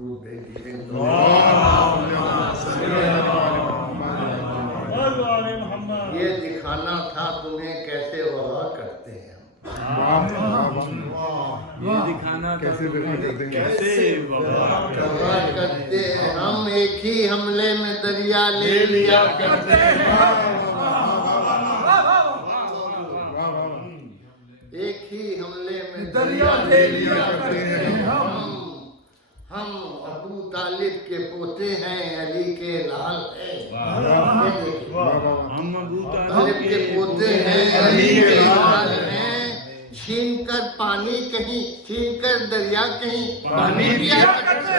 درود بھیجیے. یہ دکھانا تھا تمہیں کیسے وفا کرتے ہیں. یہ دکھانا کیسے وفا کرتے ہیں ہم. ایک ہی حملے میں دریا لے لیا کرتے ہیں. ایک ہی حملے میں دریا لے لیا کرتے ہیں. ہم ابو طالب کے پوتے ہیں, علی کے لال ہیں. ہم ابو طالب کے پوتے ہیں, علی کے لال ہیں. چھین کر پانی کہیں, چھین کر دریا کہیں پانی پیا کرتے ہیں.